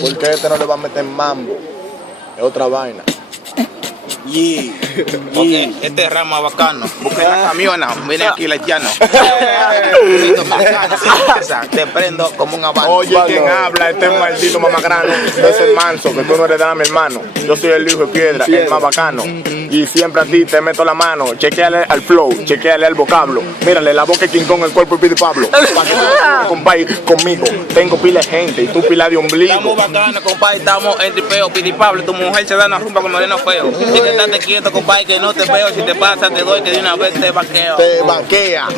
Porque este no le va a meter mambo. Es otra vaina. Okay, este es rama bacano. Busqué la camiona, viene aquí la llano. Te prendo como un abano. Oye, ¿quién habla? Este es maldito mamagrano. Ese es manso, que tú no eres nada, mi hermano. Yo soy el hijo de piedra, el más bacano. Y siempre a ti te meto la mano. Chequéale al flow, chequéale al vocablo. Mírale la boca de King Kong, el cuerpo de Pidi Pablo. Para que tú, compadre, conmigo. Tengo pila de gente y tú pila de ombligo. Estamos bacanos, compadre, estamos en tripeo. Pidi Pablo, tu mujer se da una rumba con moreno feo. Y que estate quieto, compadre, que no te veo. Si te pasa, te doy que de una vez te vaqueo. Te vaquea,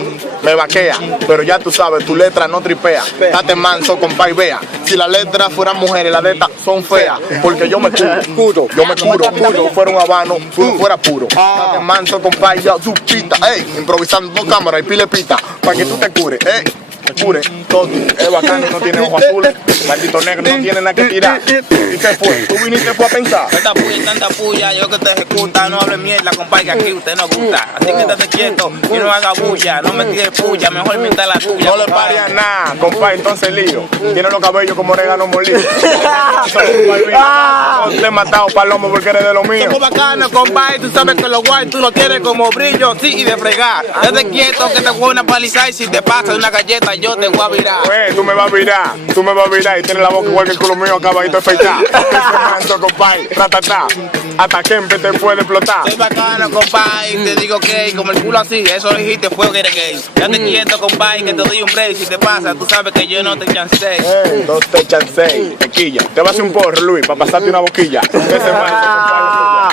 me vaquea. Pero ya tú sabes, tu letra no tripea. Date manso, compadre, vea. Si las letras fueran mujeres, las de estas son feas. Porque yo me curo, yo me curo. Yo fuera un habano, tú fuera puro. Date manso, compadre, ya su pita. Ey, improvisando dos cámaras y pile pita. Para que tú te cures, te cure. Todo es bacano, no tiene ojos azules. Maldito negro, no tiene nada que tirar. ¿Y qué fue? ¿Tú viniste a pensar? Tanta puya, yo que te ejecuta. No hable mierda, compadre, que aquí usted no gusta. Así que estate quieto y no haga bulla. No me tires puya, mejor minta la tuya. No le pare a nada, compadre, entonces lío. Tiene los cabellos como orégano molido. Te he matado palomo porque eres de lo mío. Somos bacanos, compadre, tú sabes que lo guay tú lo tienes como brillo, sí, y de fregar. Estate quieto que te voy a una paliza y si te pasa una galleta yo te voy a virar. Tú me vas a virar y tienes la boca igual que el culo mío acabadito de feitar. Ese manso, compadre, ratatá, hasta que te puede explotar. Soy bacano, compadre, te digo que como el culo así, eso lo dijiste fuego que eres gay. Estate quieto, compadre, que te doy un break, si te pasa, tú sabes que yo no te chancé. No te chancé, tequilla. Te vas a hacer un porro, Luis, para pasarte una boquilla. Ese manso,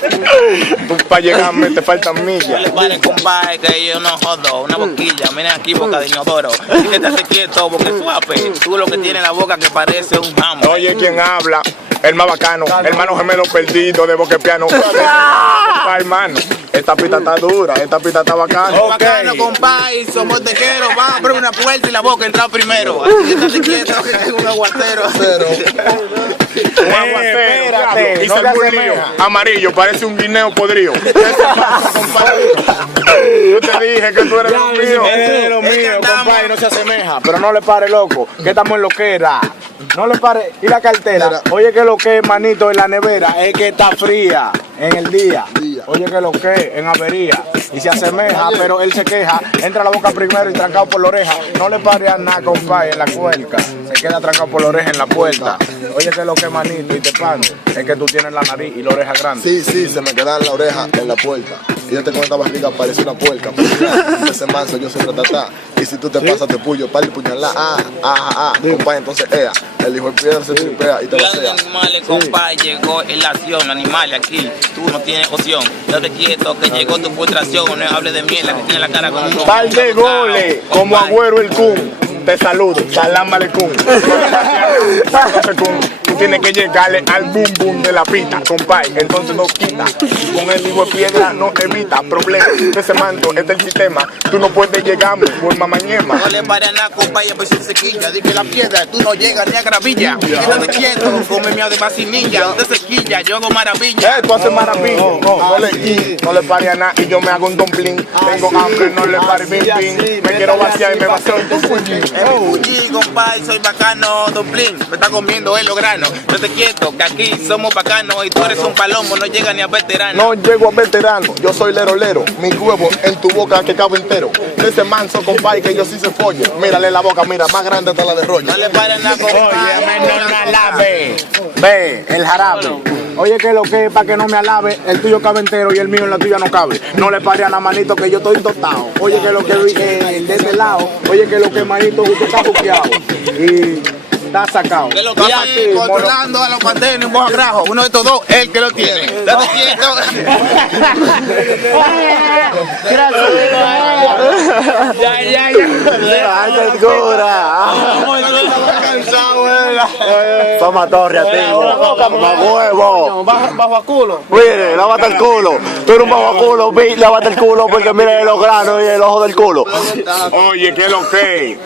compadre. Tú para llegarme te faltan millas. No le pares, compadre, que yo no jodo. Una boquilla, miren aquí, boca de inodoro. Así que estate quieto, porque suave. Tú lo que tienes en la boca que parece un hambre. Oye, ¿quién habla? El más bacano, hermano gemelo perdido de boque piano. Hermano, esta pista está dura, esta pista está bacana. Bacano, compadre, somos tejeros. Vamos a abrir una puerta y la boca entra primero. Así que estate quieto, que es un aguacero. Un aguacero, y un lío. Amarillo, parece un guineo podrido. Yo te dije que tú eres lo mío. Eres lo mío, compadre, no se asemeja. Pero no le pare, loco, que estamos en lo que era. No le pare. Y la cartera, oye que lo que es, manito, en la nevera, es que está fría en el día. Oye que lo que es, en avería. Y se asemeja, pero él se queja. Entra a la boca primero y trancado por la oreja. No le pare a nada, compadre, en la cuerca. Se queda trancado por la oreja en la puerta. Oye que lo que es, manito, y te pande. Es que tú tienes la nariz y la oreja grande. Sí, se me queda la oreja en la puerta. Y yo te con esta barriga parece una puerca. Ese manso yo soy ratatá. Y si tú te pasas te puyo, par de puñalada. Compadre, entonces el hijo de piedra se tripea y te vacía. Animales, compadre, llegó en la acción. Animales aquí, tú no tienes opción. Date quieto que llegó tu frustración. No hable de mierda que tiene la cara como un par de goles, como Agüero el Kun. Te saludo, salam aleikum. Entonces tú tienes que llegarle al boom boom de la pita, compadre. Entonces no quita. Con el hijo de piedra no evita problemas. Ese manto es del sistema. Tú no puedes llegar por mamañema. No le pare a nada, compadre, pues se quilla. Di que la piedra, tú no llegas ni a gravilla. Quédate quieto, come miau de vacinilla. Usted se quilla, yo hago maravilla. Tú haces maravilla. No le pare a nada y yo me hago un dumpling. Tengo hambre, no le pare bim bim. Me quiero vaciar y me vacío en tu puñín. Compadre, soy bacano, dumpling, me está comiendo el grano. No te quieto, que aquí somos bacanos y tú eres un palomo, no llega ni a veterano. No llego a veterano, yo soy lero. Mi huevo en tu boca que cabe entero. Ese manso, compadre, que yo sí se folle. Mírale la boca, mira, más grande hasta la de rollo. No le paren nada, compadre. Oye, no me alabe. Ve, el jarabe. Oye que lo que es para que no me alabe, el tuyo cabe entero y el mío en la tuya no cabe. No le pare a la manito que yo estoy dotado. Oye que lo que de este lado, oye que lo que manito usted está buqueado y está sacado. Que lo que hay controlando a los panteros en Bojagrajo. Uno de estos dos es el que lo tiene. Date quieto. Gracias. Ya. Ay, toma torre a ti. Huevo. Bajo a culo. Mire, lávate el culo. Tú eres un bajo a culo, lávate el culo porque mire los granos y el ojo del culo. Oye, ¿qué es lo que?